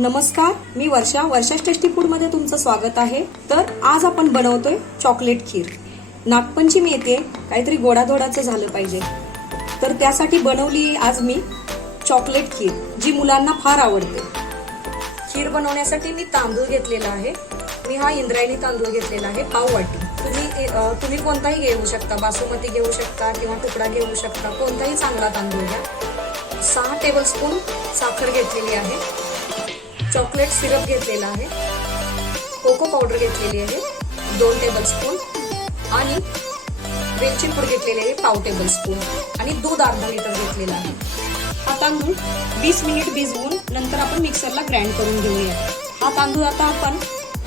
नमस्कार मी वर्षा. वर्षा टेस्टी फूडमध्ये तुमचं स्वागत आहे. तर आज आपण बनवतोय चॉकलेट खीर. नागपंचमी येते काहीतरी गोडाधोडाचं झालं पाहिजे. तर त्यासाठी बनवली आज मी चॉकलेट खीर जी मुलांना फार आवडते. खीर बनवण्यासाठी मी तांदूळ घेतलेला आहे. मी हा इंद्रायणी तांदूळ घेतलेला आहे पाव वाटी. तुम्ही तुम्ही कोणताही घेऊ शकता बासुमती घेऊ शकता किंवा तुकडा घेऊ शकता कोणताही चांगला तांदूळ घ्या. सहा टेबलस्पून साखर घेतलेली आहे. चॉकलेट सिरप घेतलेला आहे. कोको पावडर घेतलेली आहे. दोन टेबल स्पून आणि वेलची पूड घेतलेली आहे पाव टेबल स्पून आणि दूध अर्धा लिटर घेतलेलं आहे. हा तांदूळ वीस मिनिट भिजवून नंतर आपण मिक्सरला ग्राइंड करून घेऊया. हा तांदूळ आता आपण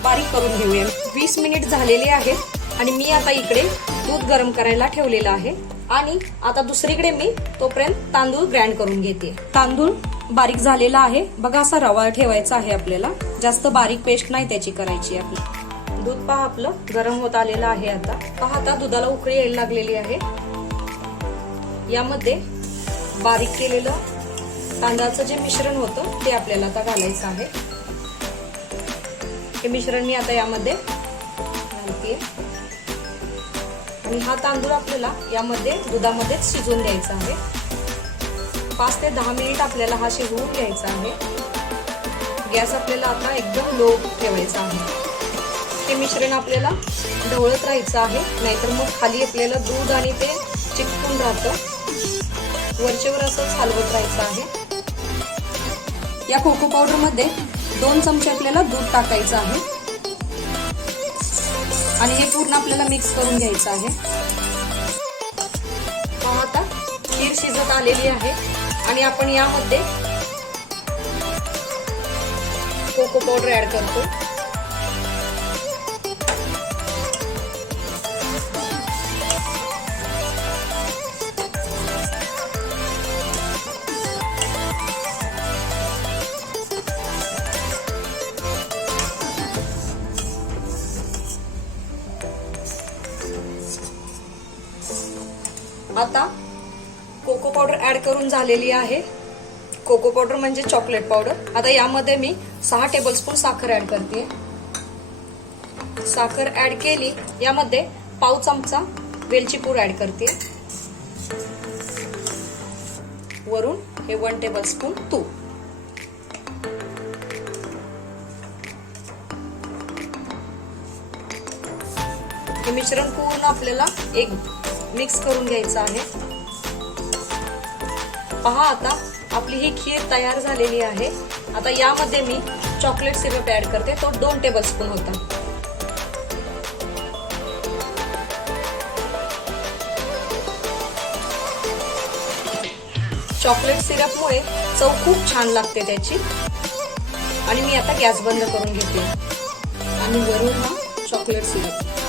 बारीक करून घेऊया. वीस मिनिट झालेले आहेत आणि मी आता इकडे दूध गरम करायला ठेवलेलं आहे. आणि आता दुसरीकडे मी तोपर्यंत तांदूळ ग्राइंड करून घेते. तांदूळ बारीक झालेला आहे. बघा असा रवा ठेवायचा आहे आपल्याला. जास्त बारीक पेस्ट नाही त्याची करायची आपली. दूध पहा आपलं गरम होत आलेलं आहे आता. पहा आता दुधाला उकळी यायला लागलेली आहे. यामध्ये बारीक केलेलं तांदळाचं जे मिश्रण होतं ते आपल्याला आता घालायचं आहे. हे मिश्रण मी आता यामध्ये घालते. आणि हा तांदूळ आपल्याला यामध्ये दुधामध्येच शिजवून द्यायचा आहे. पाच ते दहा मिनिट आपल्याला हा शिजवून घ्यायचा आहे. गॅस आपल्याला आता एकदम लो ठेवायचा आहे. हे मिश्रण आपल्याला ढवळत राहायचं आहे. नाहीतर मग खाली आपल्याला दूध आणि ते चिकटून राहतं. वरचेवर असंच हलवत राहायचं आहे. या कोको पावडरमध्ये दोन चमचे आपल्याला दूध टाकायचं आहे. आणि हे पूर्ण आपल्याला मिक्स करून घ्यायचं आहे. पहा आता खीर शिजत आलेली आहे. आणि आपण यामध्ये कोको पावडर ऍड करतो. आता कोको पावडर ऍड करून झालेली आहे. कोको पावडर म्हणजे चॉकलेट पावडर. आता यामध्ये मी सहा टेबलस्पून साखर ऍड करते. साखर ऍड केली यामध्ये पाव चमचा वेलची पूड ऍड करते. वरून हे वन टेबलस्पून तूप. हे मिश्रण पूर्ण आपल्याला एक मिक्स करून घ्यायचं आहे. पहा आता आपली ही खीर तयार झालेली आहे. आता यामध्ये मी चॉकलेट सिरप ऍड करते. तो दोन टेबल स्पून होता चॉकलेट सिरपमुळे चव खूप छान लागते त्याची. आणि मी आता गॅस बंद करून घेते. आणि वरून हा चॉकलेट सिरप